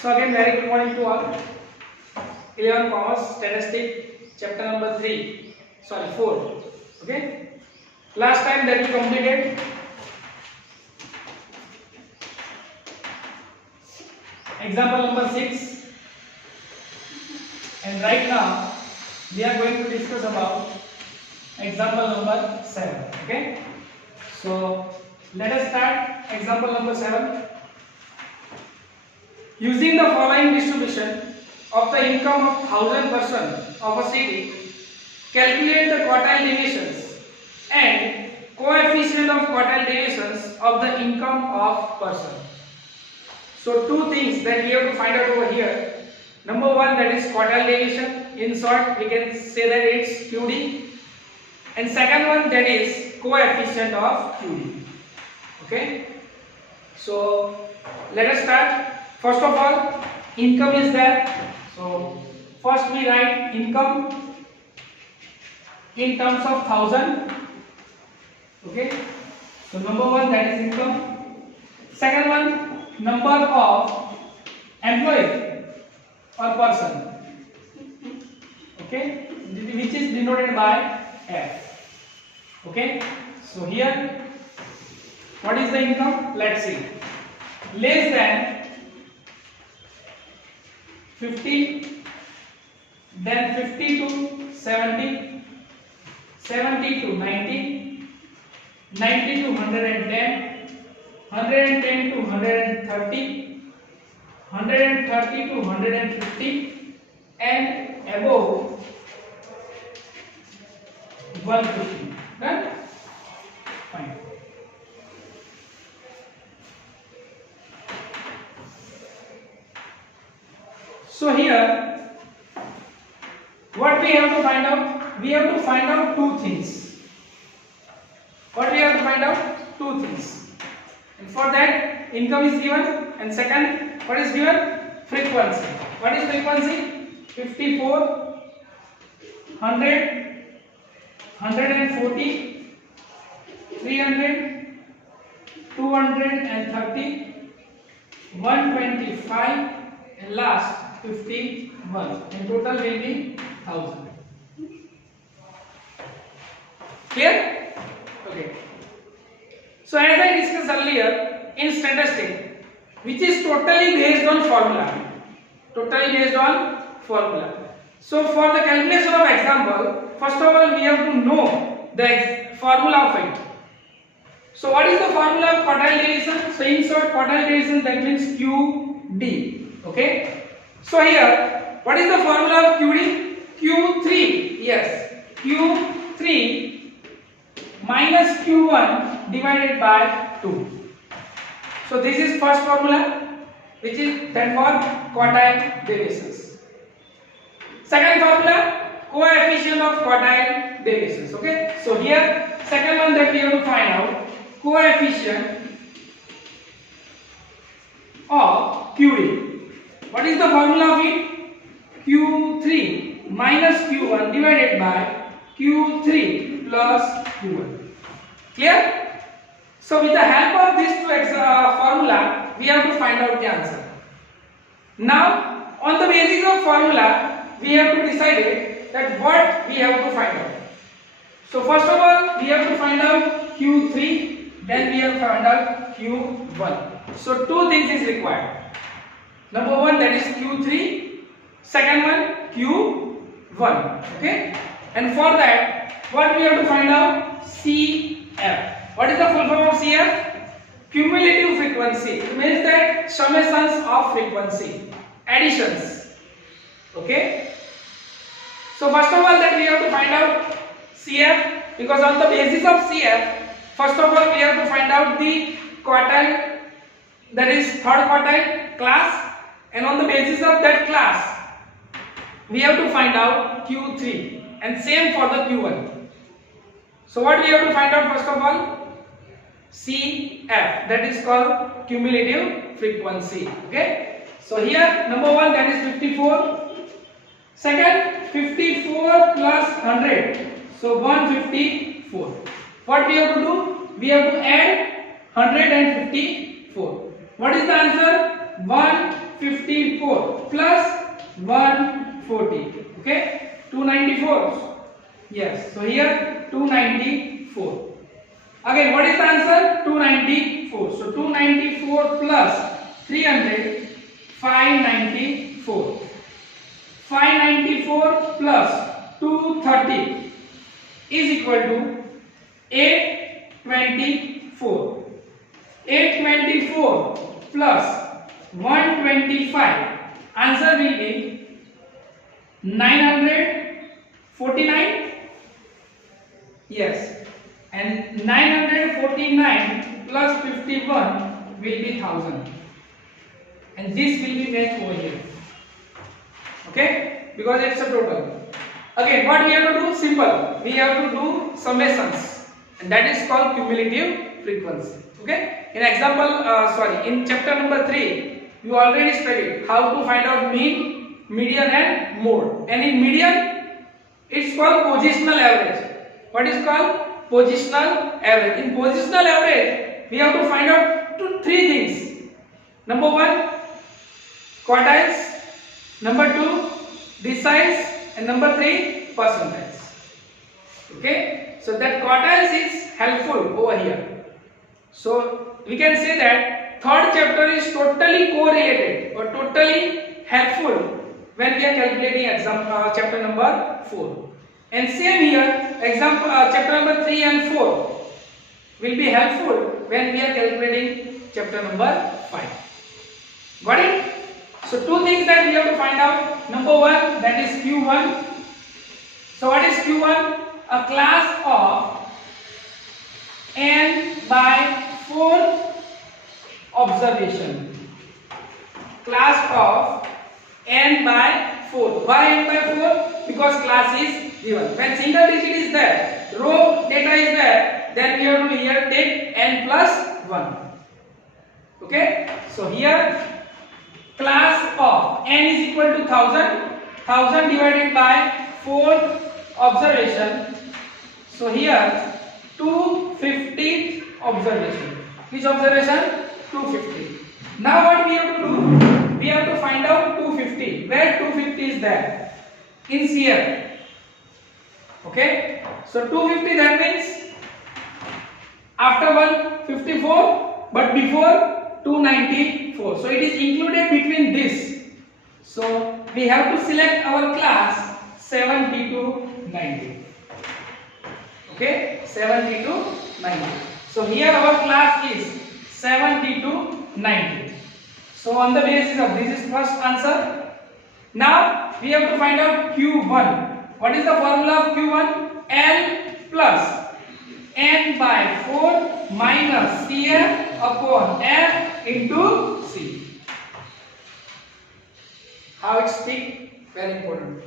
So again, very good morning to all. 11 Commerce Statistic, chapter number 3. Sorry, 4. Okay. Last time that we completed example number 6, and right now we are going to discuss about example number 7. Okay. So let us start example number 7. Using the following distribution of the income of 1000 persons of a city, calculate the quartile deviations and coefficient of quartile deviations of the income of person. So two things that we have to find out over here. Number one, that is quartile deviation. In short, we can say that it's QD. And second one, that is coefficient of QD. Okay. So let us start. First of all, income is there. So first we write income in terms of 1000. Okay. So number one, that is income. Second one, number of employee or person. Okay, which is denoted by F. Okay. So here, what is the income? Let's see. Less than 50, then 50 to 70, 70 to 90, 90 to 110, 110 to 130, 130 to 150, and above 150. Done? Fine. So here, what we have to find out? We have to find out two things. What we have to find out? Two things. And for that, income is given, and second, what is given? Frequency. What is frequency? 54, 100, 140, 300, 230, 125, and last 51. In total will be 1000. Clear? Okay. So as I discussed earlier, in statistic, which is totally based on formula. Totally based on formula. So for the calculation of example, first of all we have to know the formula of it. So what is the formula of quartile deviation? So in short, quartile deviation, that means QD. Okay. So here, what is the formula of QD? Q3. Yes, Q3 minus Q1 divided by 2. So this is first formula, which is that for quartile deviations. Second formula, coefficient of quartile deviations. Okay. So here, second one that we have to find out, coefficient of QD. What is the formula of it? Q3 minus Q1 divided by Q3 plus Q1. Clear? So with the help of these two formula, we have to find out the answer. Now, on the basis of formula, we have to decide that what we have to find out. So first of all, we have to find out Q3, then we have to find out Q1. So two things is required. Number one, that is Q3. Second one, Q1. Okay. And for that, what we have to find out? CF. What is the full form of CF? Cumulative frequency. It means that summations of frequency, additions. Okay. So first of all, that we have to find out CF, because on the basis of CF, first of all we have to find out the quartile, that is third quartile class. And on the basis of that class, we have to find out Q3, and same for the Q1. So what we have to find out first of all? CF, that is called cumulative frequency. Okay. So here number one, that is 54. Second, 54 plus 100. So 154. What we have to do? We have to add 154. What is the answer? 1 154 plus 140. Okay, 294. Yes, so here 294. Again, what is the answer? 294. So 294 plus 300, 594. 594 plus 230 is equal to 824. 824 plus 125. Answer will be 949. Yes, and 949 plus 51 will be 1000, and this will be made over here. Okay, because it's a total. Again, what we have to do? Simple. We have to do summations, and that is called cumulative frequency. Okay. In example, in chapter number 3, you already studied how to find out mean, median, and mode. And in median, it's called positional average. What is called positional average? In positional average, we have to find out three things. Number 1, quartiles. Number 2, deciles, and number 3, percentiles. Okay, so that quartiles is helpful over here. So we can say that third chapter is totally correlated or totally helpful when we are calculating chapter number 4. And same here, chapter number 3 and 4 will be helpful when we are calculating chapter number 5. Got it? So two things that we have to find out. Number 1, that is Q1. So what is Q1? A class of n by 4 observation. Class of n by 4. Why n by 4? Because class is given. When single digit is there, row data is there, then we have to here take n plus 1. Okay? So here class of n is equal to 1000. 1000 divided by 4 observation. So here 250th observation. Which observation? 250. Now what we have to do? We have to find out 250. Where 250 is there? In CF. Okay. So 250, that means after 154 but before 294. So it is included between this. So we have to select our class 70 to 90. Okay, 70 to 90. So here our class is 70 to 90. So on the basis of this is first answer. Now we have to find out Q1. What is the formula of Q1? L plus n by 4 minus CF upon F into C. How it's speak? Very important.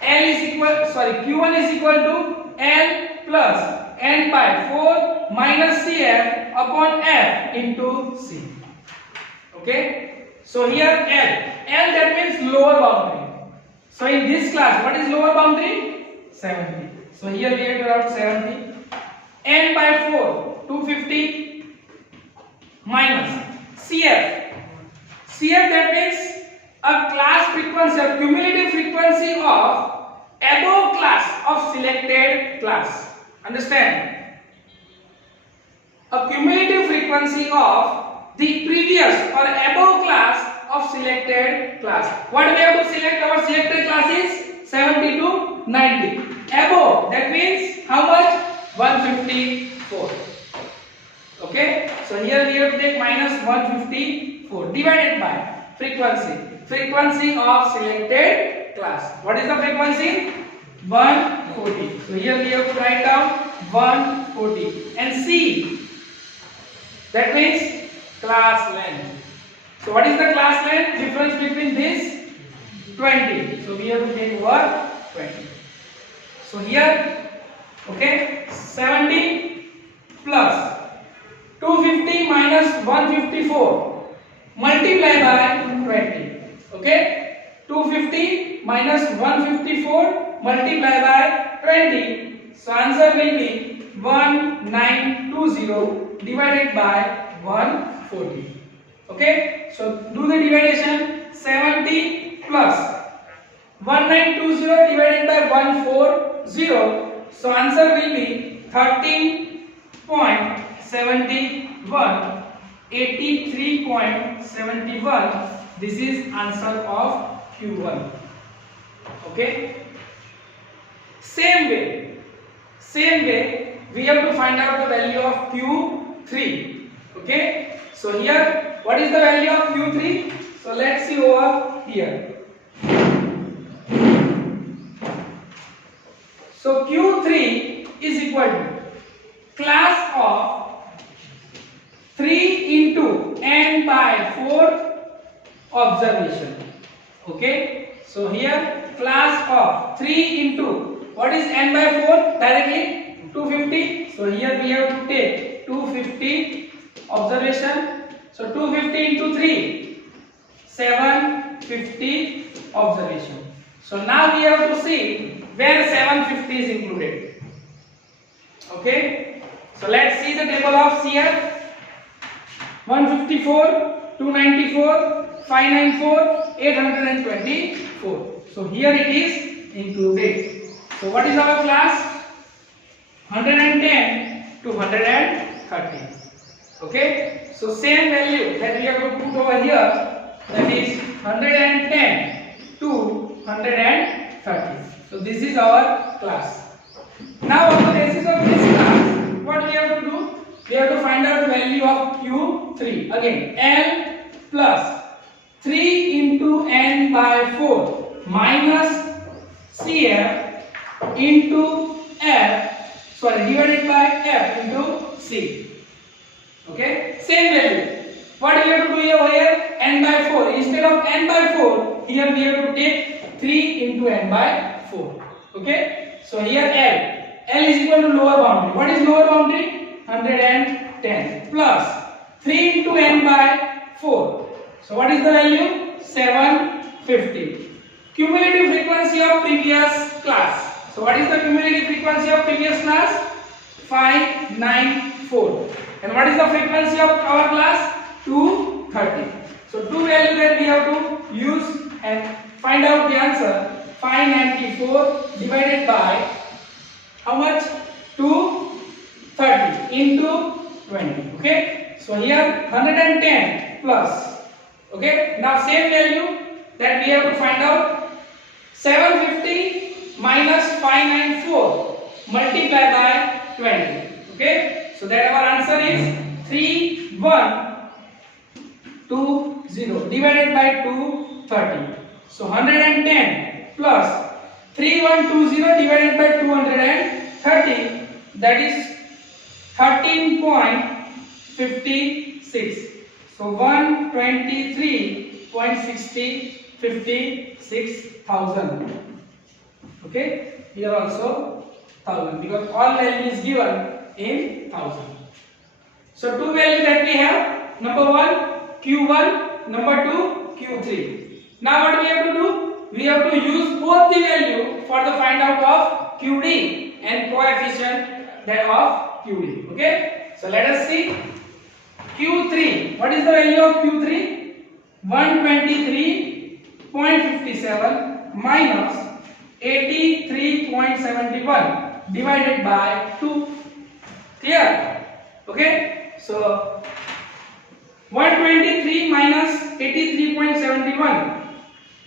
Q1 is equal to L plus n by 4 minus CF upon F into C. Okay. So here L that means lower boundary. So in this class, what is lower boundary? 70. So here we have to write 70. N by 4, 250 minus CF. CF that means a class frequency, a cumulative frequency of above class of selected class. Understand? A cumulative frequency of the previous or above class of selected class. What we have to select? Our selected class is 70 to 90. Above, that means how much? 154. Okay. So here we have to take minus 154 divided by frequency. Frequency of selected class. What is the frequency? 140. So here we have to write down 140. And C, that means class length. So what is the class length? Difference between this? 20. So we have to take over 20. So here, okay, 70 plus 250 minus 154 multiply by 20. Okay, 250 minus 154 multiply by 20. So answer will be 1920 divided by 140. Okay, so do the division. 70 plus 1920 divided by 140. So answer will be 13.71, 83.71. This is answer of Q1. Okay. Same way we have to find out the value of Q3. Okay. So here, what is the value of Q3? So let's see over here. So Q3 is equal to class of 3 into n by 4 observation. Okay. So here class of 3 into what is n by 4? Directly 250. So here we have to take 250 observation. So 250 into 3, 750 observation. So now we have to see where 750 is included. Okay. So let's see the table of CF. 154, 294, 594, 824. So here it is included. So what is our class? 110 to 130. Okay. So same value that we have to put over here, that is 110 to 130. So this is our class. Now on the basis of this class, what we have to do? We have to find out the value of Q3. Again, L plus 3 into n by 4 minus CF into divided by F into C. Okay, same value. What we have to do here? N by 4. Instead of n by 4, here we have to take 3 into n by 4. Okay, so here L is equal to lower boundary. What is lower boundary? 110 plus 3 into n by 4. So what is the value? 750. Cumulative frequency of previous class. So what is the cumulative frequency of previous class? 594. And what is the frequency of our class? 230. So two values that we have to use and find out the answer. 594 divided by how much? 230 into 20. Okay. So here 110 plus. Okay. Now same value that we have to find out. 750 minus 594 multiplied by 20. Okay. So that our answer is 3120 divided by 230. So 110 plus 3120 divided by 230, that is 13.56. So 123.56,000. Okay, here also 1000 because all value is given in 1000. So two values that we have, number 1 Q1, number 2 Q3. Now what we have to do? We have to use both the value for the find out of QD and coefficient that of QD. Okay, so let us see Q3. What is the value of Q3? 123.57 minus 83.71 divided by 2. Clear? Okay, so 123 minus 83.71,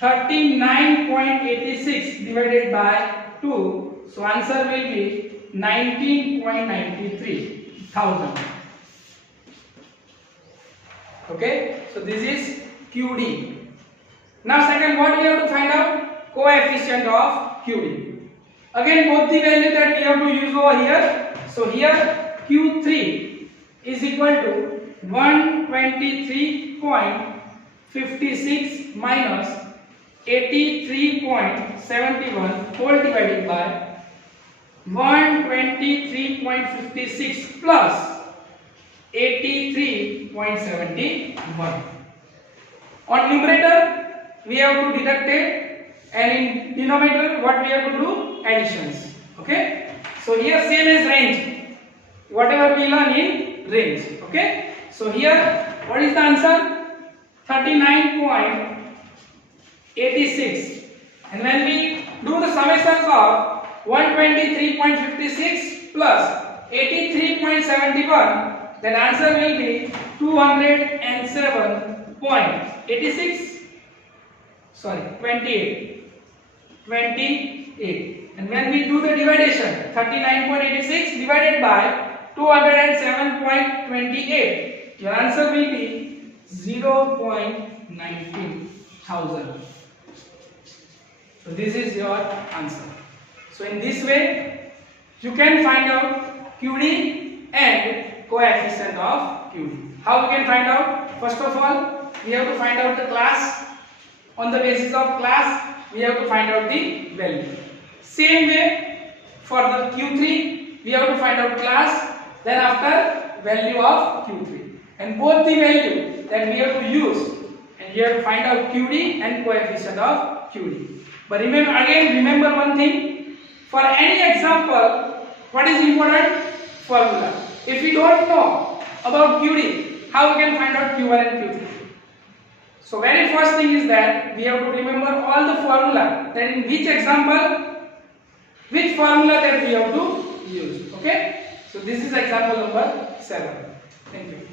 39.86 divided by 2. So answer will be 19.93 thousand. Okay, so this is QD. Now second, what we have to find out? Coefficient of QD. Again, both the value that we have to use over here. So here Q3 is equal to 123.56 minus 83.71 whole divided by 123.56 plus 83.71. On numerator we have to deduct it, and in denominator what we have to do? Additions. Okay, so here same as range, whatever we learn in range. Okay, so here what is the answer? 39.86. And when we do the summations of 123.56 plus 83.71, then answer will be 207.86. Sorry, 28. And when we do the division, 39.86 divided by 207.28, your answer will be 0.19,000. So this is your answer. So in this way, you can find out QD and coefficient of QD. How we can find out? First of all, we have to find out the class. On the basis of class, we have to find out the value. Same way for the Q3, we have to find out class, then after value of Q3. And both the value that we have to use, and we have to find out QD and coefficient of QD. But remember one thing, for any example, what is important? Formula. If we don't know about QD, how we can find out Q1 and Q3? So very first thing is that we have to remember all the formula, that in which example, which formula that we have to use. Okay? So this is example number 7. Thank you.